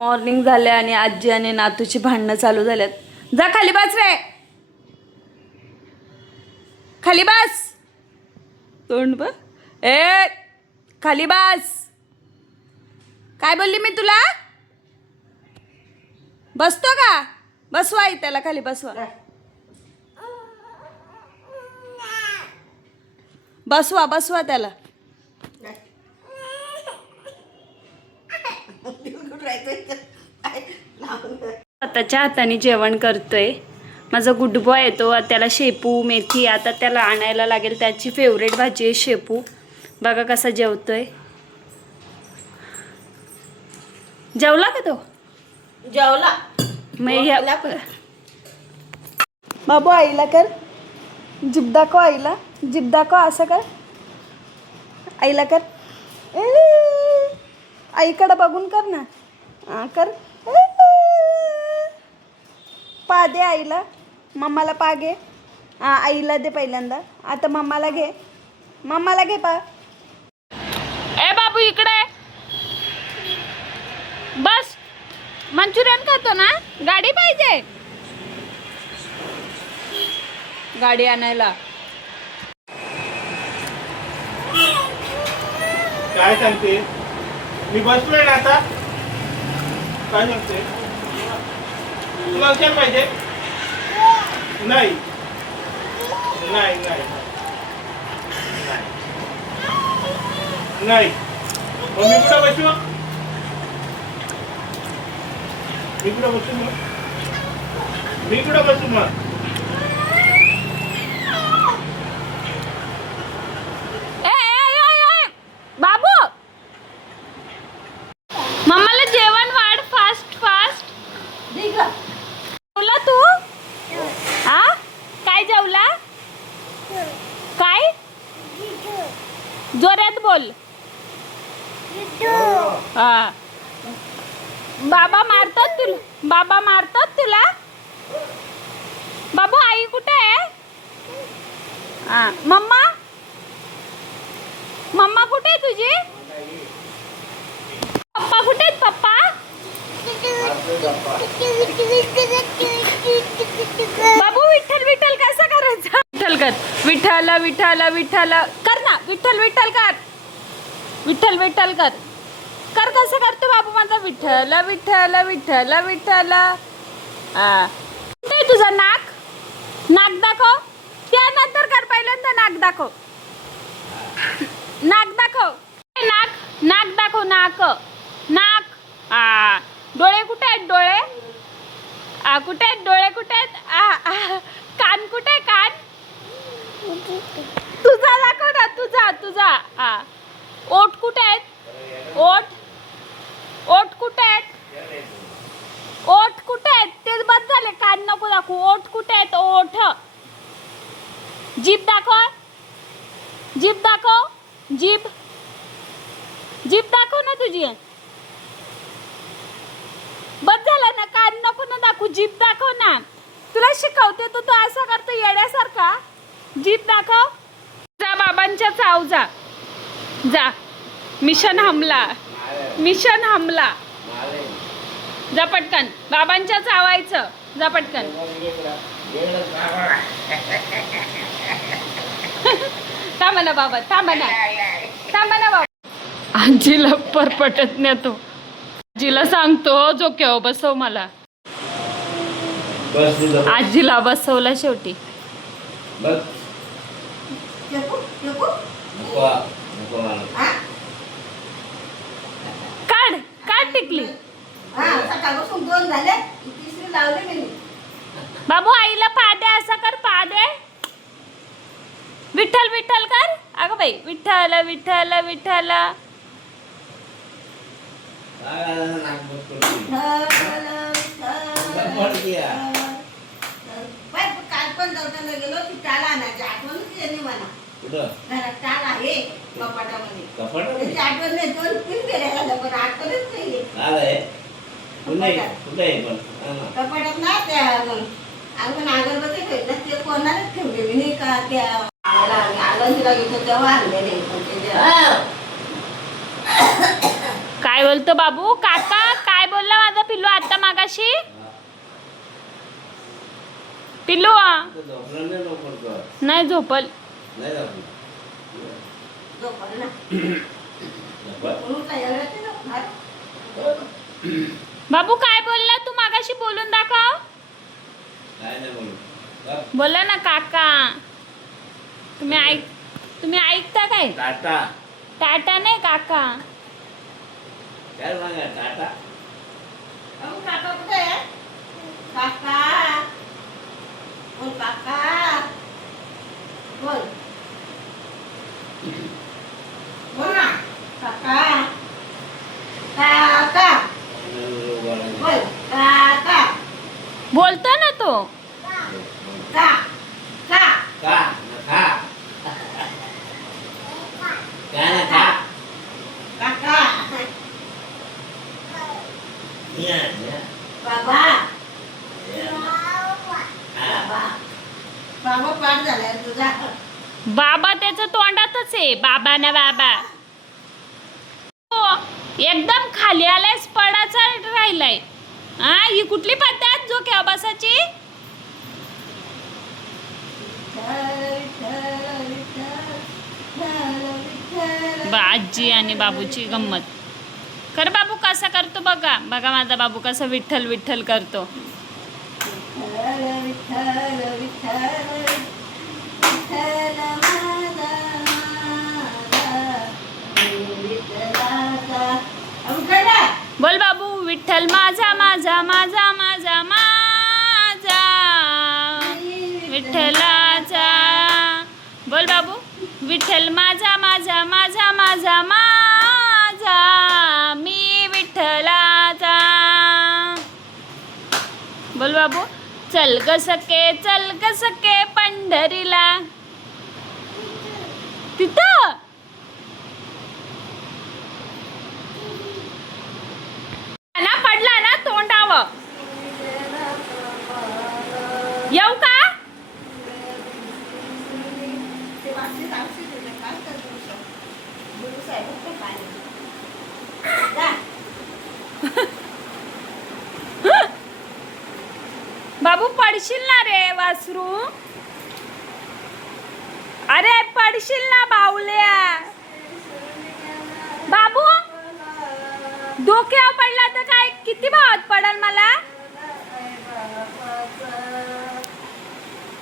Morning झाले आणि आजी आणि नातूची भांडणं चालू झाल्यात. जा खाली बस रे, खाली बस. तोंड बघ. ए खाली बस. काय बोलली मी तुला? बसतो का? बसवा आई त्याला खाली बसवा. बसवा बसवा त्याला. स्वतःच्या हाताने जेवण करतोय. माझा गुड बॉय आहे तो. त्याला शेपू मेथी आता त्याला आणायला लागेल. त्याची फेवरेट भाजी आहे शेपू. बघा कसा जेवतोय. जेवला का तो? जेवला. बाबू आईला कर. जिभ दाखव आईला. जिभ दाखव. असं कर. आईला कर. आईकडे बघून कर ना. कर. पा दे आईला. मम्माला पा घे. आईला दे पहिल्यांदा. आता मम्माला घे. मम्माला घे पा. ए बाबू इकडे बस. मंचुरियन खातो ना. गाडी पाहिजे. गाडी आणायला. काय सांगते? मी बसलोय ना आता. काय सांगते? तुला विचार पाहिजे? नाही नाही नाही नाही. मग मी कुठं बसू? मी कुठं बसू मग? मी कुठं बसू मग? बाबू मम्माला जेवण वाढ फास्ट फास्ट. जेवला तू? हा काय जेवला? काय जोरात बोल. हा बाबा मारतात तुला. बाबा मारतात तुला. बाबू आई कुठे आहे? हा मम्मा. मम्मा कुठे आहे तुझी? पप्पा कुठे आहेत? पप्पा बाबू विठ्ठल विठ्ठल कसं करायचं? विठ्ठल कर. विठ्ठल विठ्ठल विठ्ठल कर ना. विठ्ठल विठ्ठल कर. विठ्ठल विठ्ठल कर. कर कसं करतो बाबू माझा? विठ्ठल विठ्ठल विठ्ठल विठ्ठल. हा कुठे आहे तुझा नाक? नाक दाखव. त्यानंतर कर. पहिल्यांदा नाक दाखव. नाक दाखव. नाक नाक दाखव. नाक नाक. आ डोळे कुठे आहेत? डोळे कुठे आहेत? डोळे कुठे आहेत? कान कुठे आहे? कान तुझा दाखव ना. तुझा तुझा. ओठ कुठे आहेत? ओठ ओठ कुठे आहेत? ओठ कुठे आहेत? ते बस झाले. कान नको दाखवू. ओठ कुठे आहेत? ओठ. जीभ दाखव. जीभ दाखव. जीभ जीभ दाखव ना तुझी. बस झाला ना. कान नको ना दाखवू. जीभ दाखव ना. तुला शिकवते तर तू असं करतो येड्यासारखा. जीभ दाखव. जा बाबांच्या चाव. जा जा. मिशन हमला. मिशन हमला. जा पटकन. बाबांच्या चावायचं. जा पटकन. थांबा ना बाबा. थांबा ना. थांबा ना बाबा. आजीला परपटत नाही तो. आजीला सांगतो जो केव्हा बसव मला. आजीला बसवला शेवटी. काढ काढ टिकली. बाबू आईला पा दे. असं कर. पा दे. विठ्ठल विठ्ठल कर. अगं बाई विठ्ठल विठ्ठल विठ्ठल. गेलो की त्याला आणायची आठवणच येणे मला. घरात टाल आहे कपाटामध्ये. आठवण नाही. 2-3 फेऱ्या झाल्या पण आठवणच नाहीये. कपाटात ना त्या आपण अगरबत्ती ठेवली ते कोणालाच ठेवलेली नाही का. त्या आळंदीला घेतो तेव्हा आणलेले. काय बोलतो बाबू? काका काय बोलला माझा? मगाशी पिल्लू नाही झोपल. झोपलं ना. म्हणून काय एवढं ते झोपणार? बाबू काय बोलला तू मगाशी? बोलून दाखव. बोला ना काका. तुम्ही ऐकता काय? टाटा टाटा नाही काका. काय सांगा टाटा. अहो, काका कुठे आहे? काका बोल काका बोल बोल ना काका काका बोल काका बोलतो ना तो. का का का खा काय ना खा काका या बाबा बाबा बाबा पाठ झालाय तुझा. बाबा त्याचं तोंडातच आहे. बाबा ना बाबा. हो, एकदम खाली आलायस पडाचा राहिलाय. हा ही कुठली पद्धत जो केव्हा बसाची? आजी आणि बाबूची गंमत. कर बाबू कसा करतो बघा. बघा माझा बाबू कसा विठ्ठल विठ्ठल करतो. बोल बाबू. विठ्ठल माझा माझा माझा माझा माझा विठ्ठलाचा. बोल बाबू. विठ्ठल माझा माझा माझा माझा माझा मी विठ्ठलाचा. बोल बाबू. चल ग सके पंढरीला. तिथं ना पडला ना तोंडावं. येऊ का? बाबू पडशील ना रे वासरू. अरे पडशील ना बावल्या. बाबू डोक्यावर पडला तर काय किती भावात पडल मला?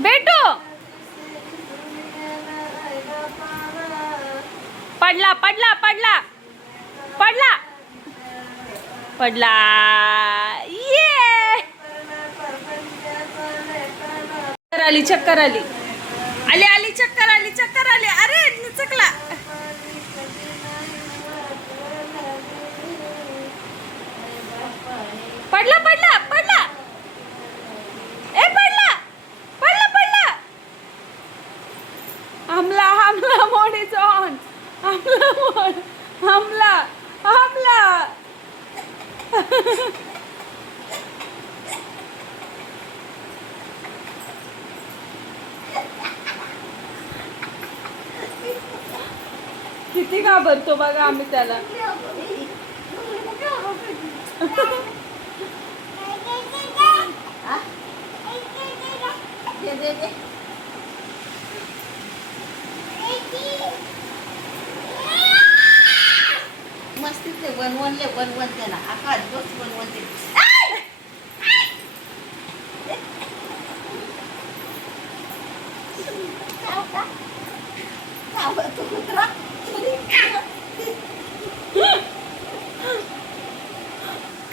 बेटू पडला पडला पडला पडला पडला. ये आली चक्कर आली. आली आली चक्कर आली चक्कर आली. अरे निचकला. पडला पडला पडला. ए पडला पडला पडला. हमला हमला मोड इज ऑन. हमला मोड. हमला हमला. किती घाबरतो बघा आम्ही त्याला. मस्तीचे बनवले बनवते ना आकाश बस बनवते.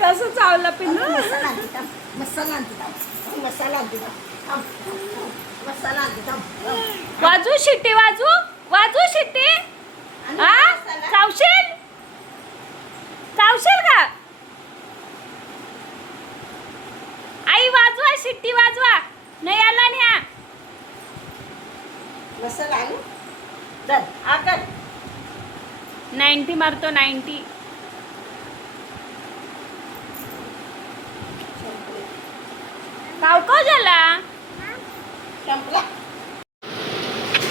कसं चावला पिल्लू. मसाला मसाला मसाला मसाला वाजू शिट्टी वाजू वाजू शिट्टी. हा चावशील चावशील का? आई वाजवा शिट्टी वाजवा. नाही आला न्या. मसाला आलू चल आकर 90 मारतो 90. काव झाला. संपला.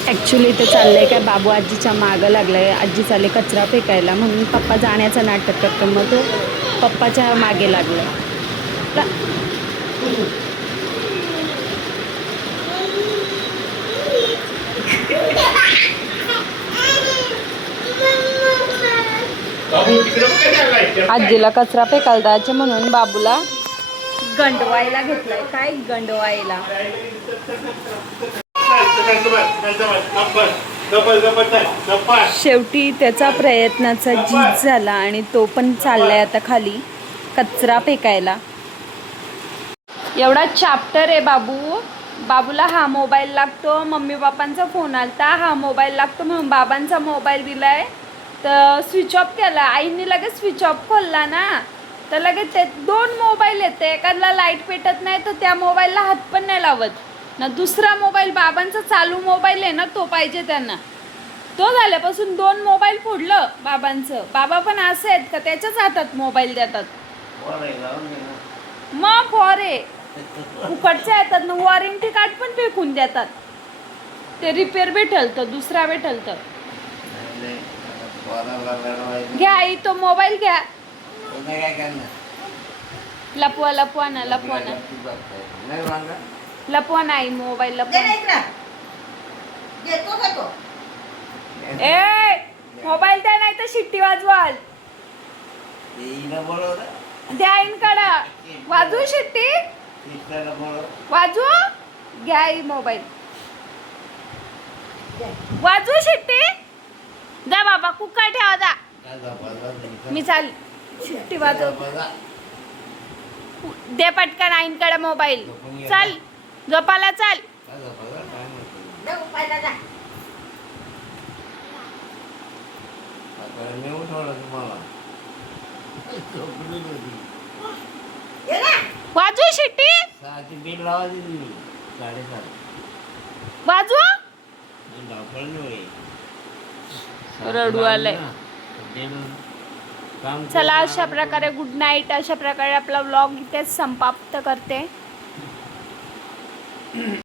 ॲक्च्युली इथे चाललंय काय बाबू आजीच्या मागं लागलाय. आजी चालले कचरा फेकायला म्हणून पप्पा जाण्याचं नाटक करतो. मग तो पप्पाच्या मागे लागलाय. बाबू तिकडे बघ काय चाललंय. आजीला कचरा फेकायला जायचे म्हणून बाबूला गंडवायला घेतलाय. काय गंडवायला? शेवटी त्याचा प्रयत्नाचा जीत झाला आणि तो पण चाललाय आता खाली कचरा फेकायला. एवढा चॅप्टर आहे बाबू. बाबूला हा मोबाईल लागतो. मम्मी पप्पांचा फोन आलता, हा मोबाईल लागतो म्हणून बाबांचा मोबाईल दिलाय तर स्विच ऑफ केला. आईने लगेच स्विच ऑफ खोलला ना, तर लगेच ते 2 मोबाईल येते. एखाद्याला लाईट पेटत नाही तर त्या मोबाईलला हात पण नाही लावत ना. दुसरा मोबाईल बाबांचा चालू मोबाईल आहे ना, तो पाहिजे त्यांना. तो झाल्यापासून 2 मोबाईल फोडलं बाबांचं. बाबा पण असे आहेत का त्याच्याच हातात मोबाईल देतात. मग फॉरे उकडच्या येतात ना, वॉरंटी कार्ड पण फेकून देतात. ते रिपेअर भेटल तर दुसरा भेटल तर घ्या. आई तो मोबाईल घ्या. लपवा लपवा ना, लपवा ना, लपवा ना आई मोबाईल लपवा. देतो का तो? ए मोबाईल द्या नाही तर शिट्टी वाजवाल. द्या आईंकडे. वाजवू शिट्टी? वाजवू? घ्या आई मोबाईल. वाजवू शिट्टी? जा बाबा कुकर ठेवा जा. मी चाल शिट्टी वाजव. दे पटकन आईंकडे मोबाईल. चल झोपाला चाल. जाऊ पाहिला जा. ये ना. वाजवू शिट्टी? वाजवू? रडू आलंय. चला अशा प्रकारे गुड नाईट. अशा प्रकारे आपला व्लॉग इथेच समाप्त करते.